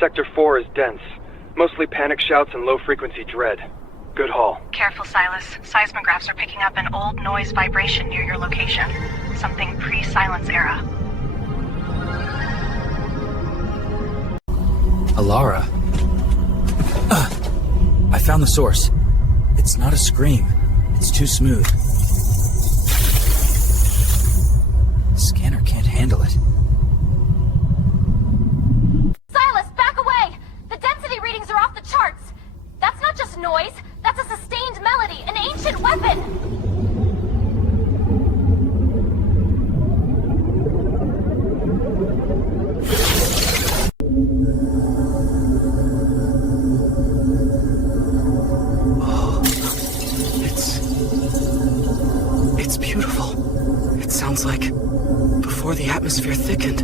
Sector 4 is dense. Mostly panic shouts and low-frequency dread. Good haul. Careful, Silas. Seismographs are picking up an old noise vibration near your location. Something pre-Silence era. Alara. I found the source. It's not a scream. It's too smooth. The scanner can't handle it. Silas, back away! The density readings are off the charts! That's not just noise, that's a sustained melody, an ancient weapon! It's beautiful. It sounds like before the atmosphere thickened.